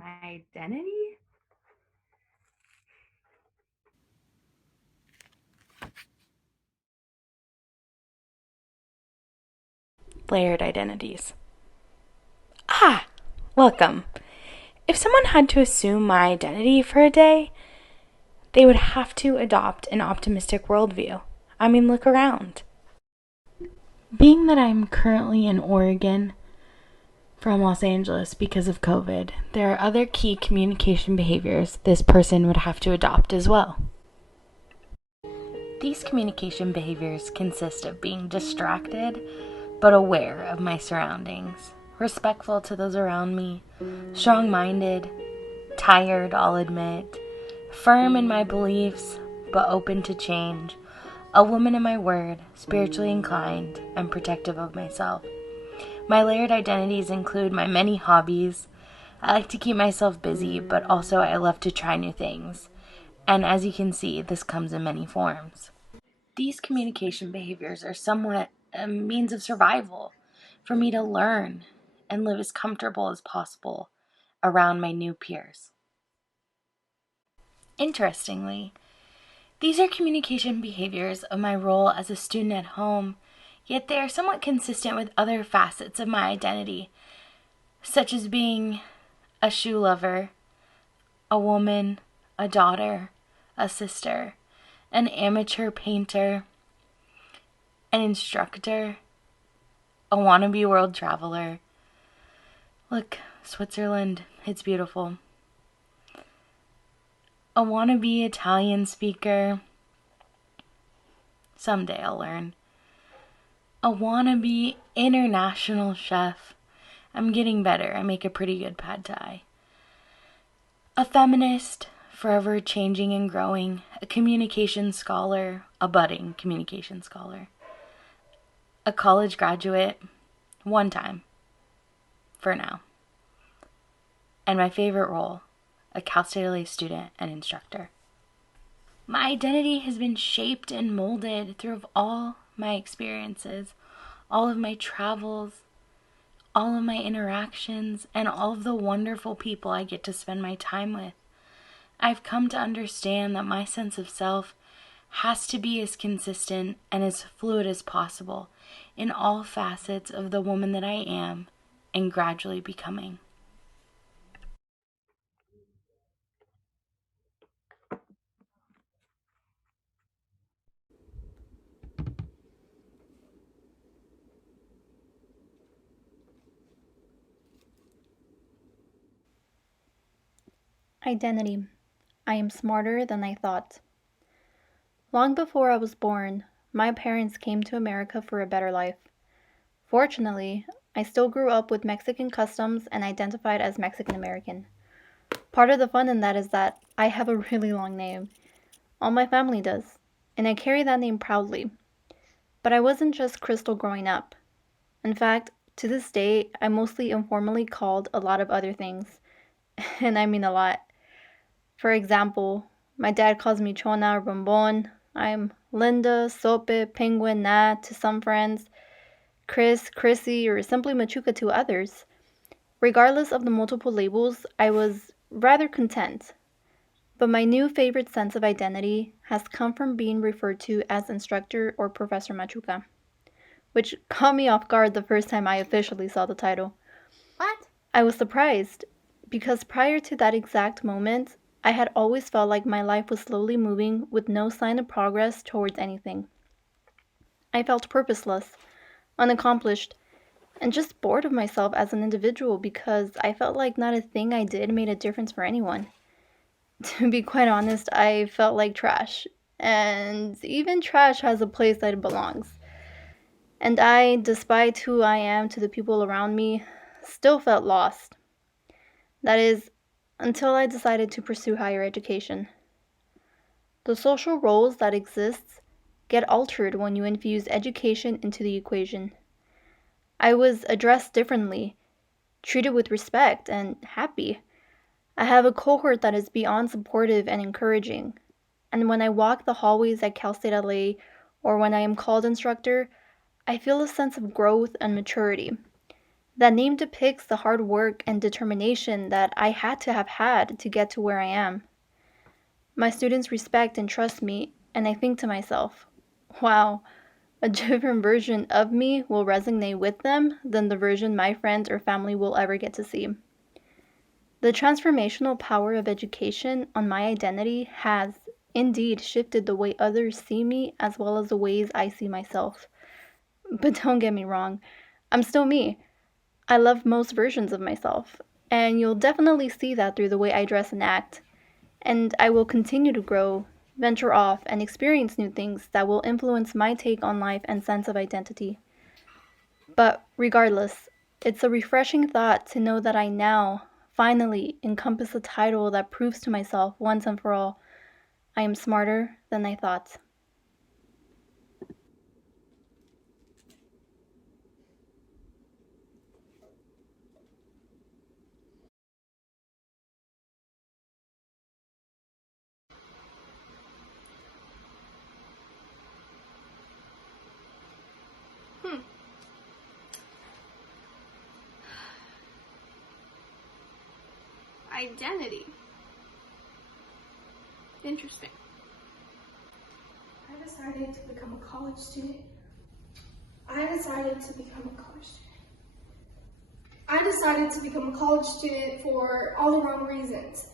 My identity? Layered identities. Ah, welcome. If someone had to assume my identity for a day, they would have to adopt an optimistic worldview. I mean, look around. Being that I'm currently in Oregon from Los Angeles because of COVID, there are other key communication behaviors this person would have to adopt as well. These communication behaviors consist of being distracted but aware of my surroundings, respectful to those around me, strong minded, tired, I'll admit, firm in my beliefs but open to change, a woman in my word, spiritually inclined, and protective of myself. My layered identities include my many hobbies. I like to keep myself busy, but also I love to try new things. And as you can see, this comes in many forms. These communication behaviors are somewhat a means of survival for me to learn and live as comfortable as possible around my new peers. Interestingly, these are communication behaviors of my role as a student at home, yet they are somewhat consistent with other facets of my identity, such as being a shoe lover, a woman, a daughter, a sister, an amateur painter, an instructor, a wannabe world traveler. Look, Switzerland, it's beautiful. A wannabe Italian speaker. Someday I'll learn. A wannabe international chef. I'm getting better. I make a pretty good pad thai. A feminist, forever changing and growing. A communication scholar, a budding communication scholar. A college graduate, one time, for now. And my favorite role, a Cal State LA student and instructor. My identity has been shaped and molded through all my experiences, all of my travels, all of my interactions, and all of the wonderful people I get to spend my time with. I've come to understand that my sense of self has to be as consistent and as fluid as possible in all facets of the woman that I am and gradually becoming. Identity. I am smarter than I thought. Long before I was born, my parents came to America for a better life. Fortunately, I still grew up with Mexican customs and identified as Mexican American. Part of the fun in that is that I have a really long name. All my family does, and I carry that name proudly. But I wasn't just Crystal growing up. In fact, to this day, I'm mostly informally called a lot of other things, and I mean a lot. For example, my dad calls me Chona, Bombon. I'm Linda, Sope, Penguin, Nat to some friends, Chris, Chrissy, or simply Machuca to others. Regardless of the multiple labels, I was rather content. But my new favorite sense of identity has come from being referred to as instructor or Professor Machuca, which caught me off guard the first time I officially saw the title. What? I was surprised, because prior to that exact moment, I had always felt like my life was slowly moving with no sign of progress towards anything. I felt purposeless, unaccomplished, and just bored of myself as an individual because I felt like not a thing I did made a difference for anyone. To be quite honest, I felt like trash. And even trash has a place that it belongs. And I, despite who I am to the people around me, still felt lost. That is, until I decided to pursue higher education. The social roles that exist get altered when you infuse education into the equation. I was addressed differently, treated with respect, and happy. I have a cohort that is beyond supportive and encouraging. And when I walk the hallways at Cal State LA or when I am called instructor, I feel a sense of growth and maturity. That name depicts the hard work and determination that I had to have had to get to where I am. My students respect and trust me, and I think to myself, wow, a different version of me will resonate with them than the version my friends or family will ever get to see. The transformational power of education on my identity has, indeed, shifted the way others see me as well as the ways I see myself. But don't get me wrong, I'm still me. I love most versions of myself, and you'll definitely see that through the way I dress and act. And I will continue to grow, venture off, and experience new things that will influence my take on life and sense of identity. But regardless, it's a refreshing thought to know that I now, finally, encompass a title that proves to myself once and for all, I am smarter than I thought. Identity. Interesting. I decided to become a college student. I decided to become a college student for all the wrong reasons.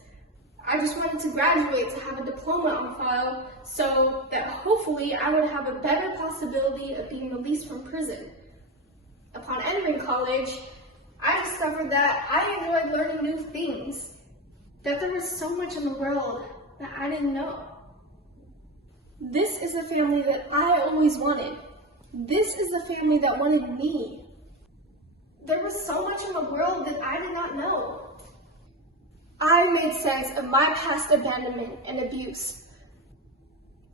I just wanted to graduate to have a diploma on file so that hopefully I would have a better possibility of being released from prison. Upon entering college, I discovered that I enjoyed learning new things, that there was so much in the world that I didn't know. This is the family that I always wanted. This is the family that wanted me. There was so much in the world that I did not know. I made sense of my past abandonment and abuse.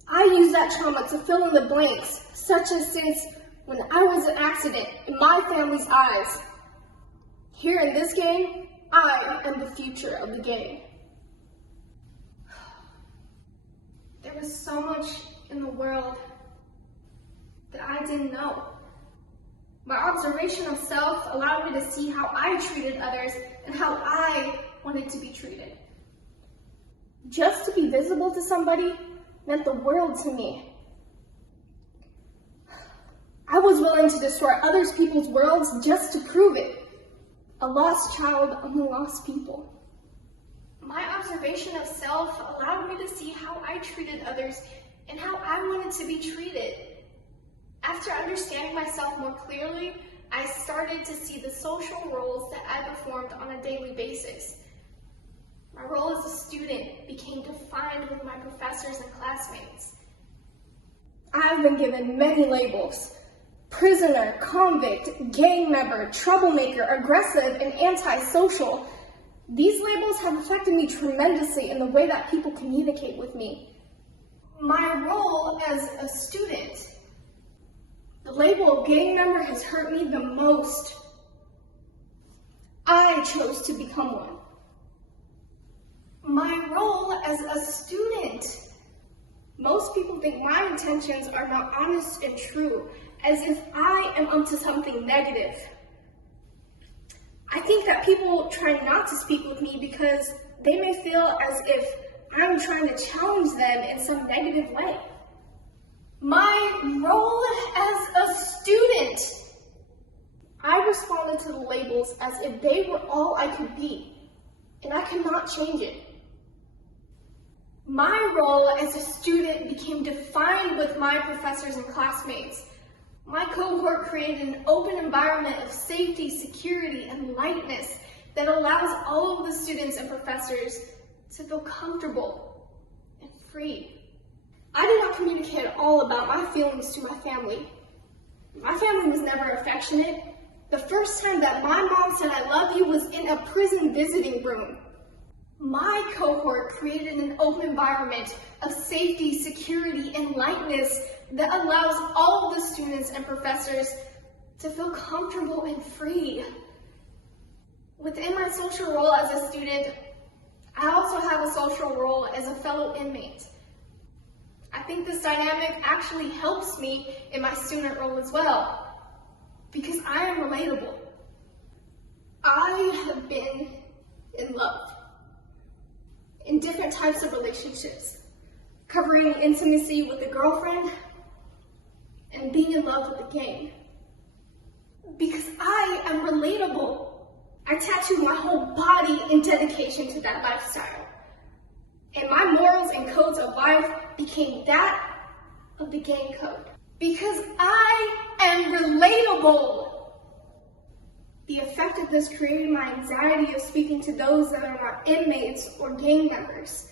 I used that trauma to fill in the blanks, such as since when I was an accident in my family's eyes. Here in this game, I am the future of the game. There was so much in the world that I didn't know. My observation of self allowed me to see how I treated others and how I wanted to be treated. Just to be visible to somebody meant the world to me. I was willing to destroy other people's worlds just to prove it. A lost child among lost people. My observation of self allowed me to see how I treated others and how I wanted to be treated. After understanding myself more clearly, I started to see the social roles that I performed on a daily basis. My role as a student became defined with my professors and classmates. I've been given many labels: prisoner, convict, gang member, troublemaker, aggressive, and antisocial. These labels have affected me tremendously in the way that people communicate with me. My role as a student, the label of gang member has hurt me the most. I chose to become one. My role as a student, most people think my intentions are not honest and true, as if I am onto something negative. I think that people try not to speak with me because they may feel as if I'm trying to challenge them in some negative way. My role as a student, I responded to the labels as if they were all I could be, and I could not change it. My role as a student became defined with my professors and classmates. My cohort created an open environment of safety, security, and lightness that allows all of the students and professors to feel comfortable and free. I did not communicate at all about my feelings to my family. My family was never affectionate. The first time that my mom said I love you was in a prison visiting room. My cohort created an open environment of safety, security, and lightness that allows all of the students and professors to feel comfortable and free. Within my social role as a student, I also have a social role as a fellow inmate. I think this dynamic actually helps me in my student role as well, because I am relatable. I have been in love, in different types of relationships, covering intimacy with a girlfriend and being in love with the gang. Because I am relatable. I tattooed my whole body in dedication to that lifestyle. And my morals and codes of life became that of the gang code. Because I am relatable. The effectiveness created my anxiety of speaking to those that are not inmates or gang members.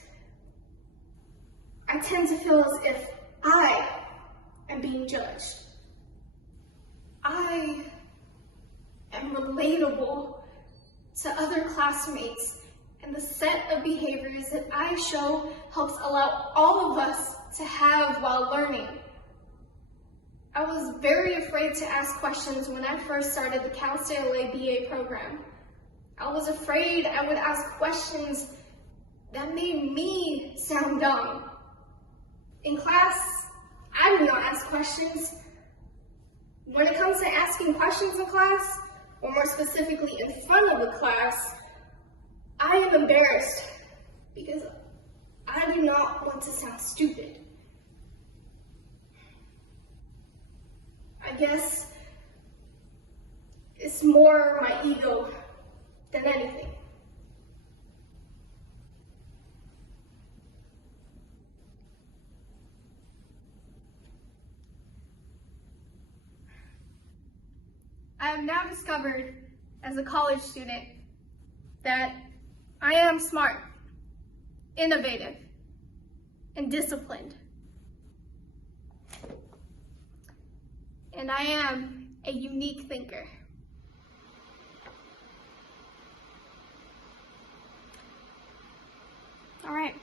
I tend to feel as if I am being judged. I am relatable to other classmates, and the set of behaviors that I show helps allow all of us to have while learning. I was very afraid to ask questions when I first started the Cal State LA BA program. I was afraid I would ask questions that made me sound dumb. In class, I do not ask questions. When it comes to asking questions in class, or more specifically in front of the class, I am embarrassed because I do not want to sound stupid. I guess it's more my ego than anything. I have now discovered as a college student that I am smart, innovative, and disciplined. And I am a unique thinker. All right.